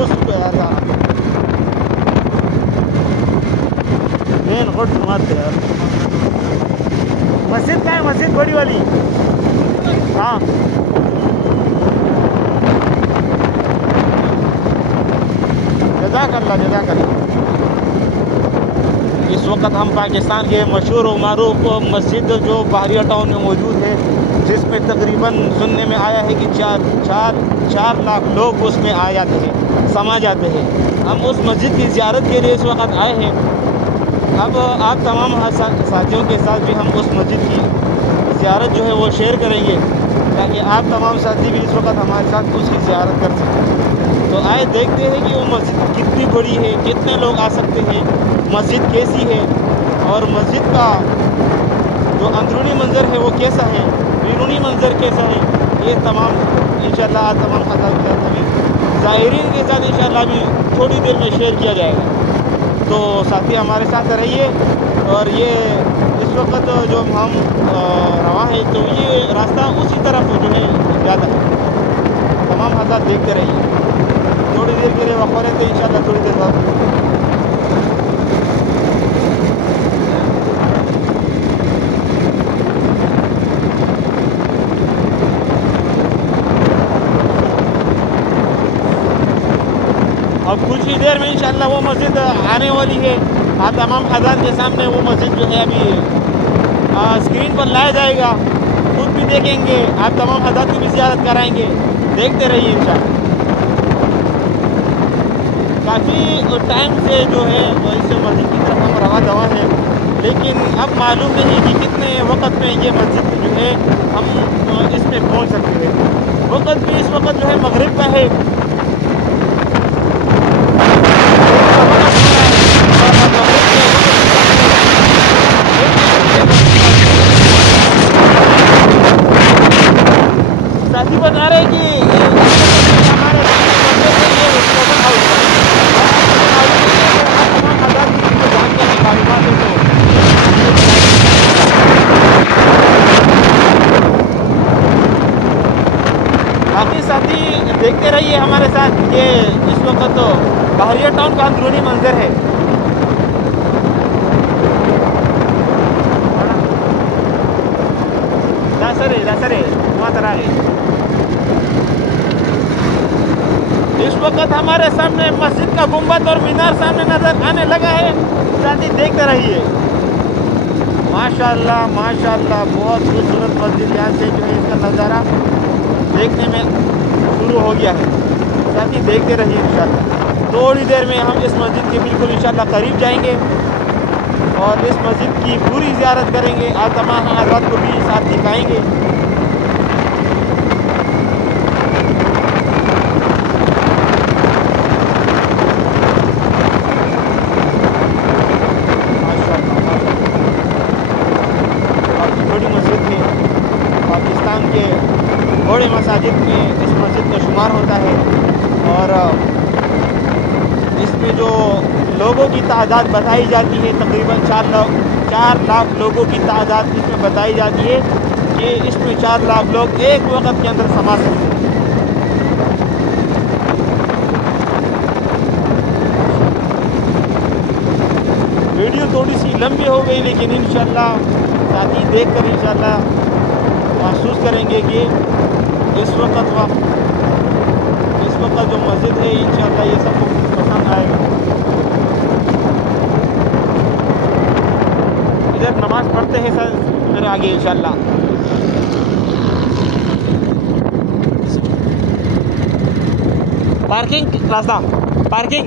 Post पे आया था मेन रोड घुमाते यार। मस्जिद का है, मस्जिद बड़ी वाली। हाँ जज़ाकल्लाह जज़ाकल्लाह। इस वक्त हम पाकिस्तान के मशहूर व मारूफ मस्जिद जो बहरिया टाउन में मौजूद है, जिसमें तकरीबन सुनने में आया है कि चार लाख लोग उसमें आ जाते हैं, समा जाते हैं। हम उस मस्जिद की ज़ियारत के लिए इस वक्त आए हैं। अब आप तमाम साथियों के साथ भी हम उस मस्जिद की ज़ियारत जो है वो शेयर करेंगे, ताकि आप तमाम साथी भी इस वक्त हमारे साथ उसकी ज़ियारत कर सकें। तो आए देखते हैं कि वो मस्जिद कितनी बड़ी है, कितने लोग आ सकते हैं, मस्जिद कैसी है और मस्जिद का जो अंदरूनी मंज़र है वो कैसा है, बैरूनी मंज़र कैसा है। ये तमाम इंशाअल्लाह आज तमाम हज़रात के साथ हमें ज़ाहिरीन के साथ इंशाअल्लाह भी थोड़ी देर में शेयर किया जाएगा। तो साथी हमारे साथ रहिए। और ये इस वक्त जो हम रवा है, तो ये रास्ता उसी तरफ जो है ज़्यादा है। तमाम हज़रात देखते रहिए। थोड़ी देर के लिए वक़्फ़ा रहते हैं इंशाअल्लाह, थोड़ी देर बाद। अब कुछ ही देर में इंशाअल्लाह वो मस्जिद आने वाली है। आप तमाम हज़रात के सामने वो मस्जिद जो है अभी स्क्रीन पर लाया जाएगा, खुद भी देखेंगे, आप तमाम हज़रात की भी ज़ियारत कराएंगे। देखते रहिए इंशाअल्लाह। काफ़ी टाइम से जो है इस मस्जिद की तरफ हम रवा दवा है, लेकिन अब मालूम नहीं कि कितने वक्त में ये मस्जिद जो है हम इसमें पहुंच सकते हैं। वक्त भी इस वक्त जो है मगरिब का है। साथी बता रहे कि हमारे बाकी साथी देखते रहिए हमारे साथ। ये इस वक्त तो बहरिया टाउन का अंदरूनी मंजर है। दासरे वहाँ तरह इस वक्त हमारे सामने मस्जिद का गुंबद और मीनार सामने नजर आने लगा है। साथी देखते रहिए। माशाअल्लाह माशाअल्लाह, बहुत खूबसूरत मस्जिद। यहाँ से जो है इसका नज़ारा देखने में शुरू हो गया है। साथी देखते रहिए इंशाअल्लाह। थोड़ी देर में हम इस मस्जिद के बिल्कुल इंशाअल्लाह करीब जाएंगे और इस मस्जिद की पूरी ज़ियारत करेंगे। आप तमाम हज़रात को भी साथ दिखाएंगे। बड़े मसाजिद में इस मस्जिद का शुमार होता है और इसमें जो लोगों की तादाद बताई जाती है तकरीबन 4 लाख लोगों की तादाद इसमें बताई जाती है कि इसमें 4 लाख लोग एक वक्त के अंदर समा सकते हैं। वीडियो थोड़ी सी लंबी हो गई, लेकिन इंशाअल्लाह साथी देख कर इंशाअल्लाह महसूस करेंगे कि इस वक्त जो मस्जिद है इंशाअल्लाह ये सबको पसंद आएगा। इधर नमाज पढ़ते हैं सर मेरे आगे इंशाअल्लाह। पार्किंग रास्ता पार्किंग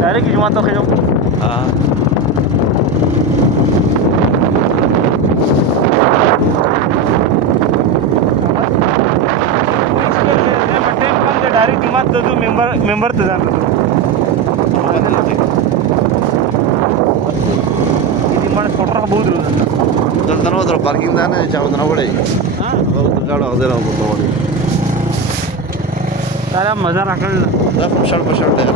डायरेक्ट जुमा तो खेलो हाँ डायरेक्ट जुमा तो मेंबर तो जान ఇది మన కొట్ర బూదు దాని తర్వాత పార్కింగ్ దానే చావుదన పడే గాడు అదే రాబోతుంది చాలా మజా రాకల్ దా పషాడ్ they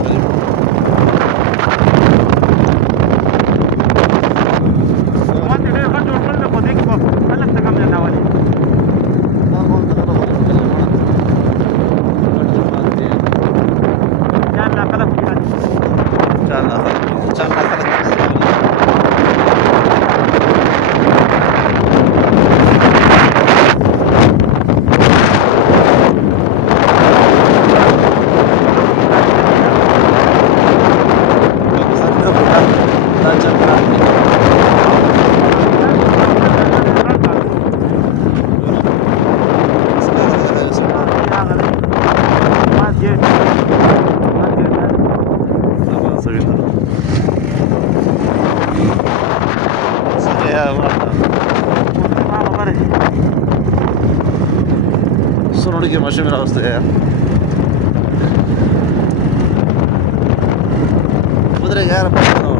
Sono che ma sembra questa potrei gara però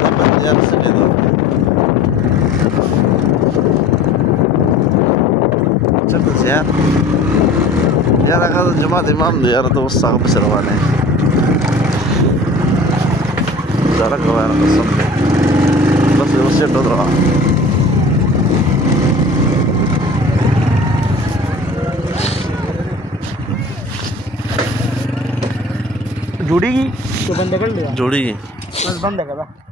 la bandiera si vede certo sia ya la casa jamaat imam di era to saq bisrawane zara kawara qasam bas bas tadra जुड़ेगी तो बंद कर लिया जोड़ी बस बंद कर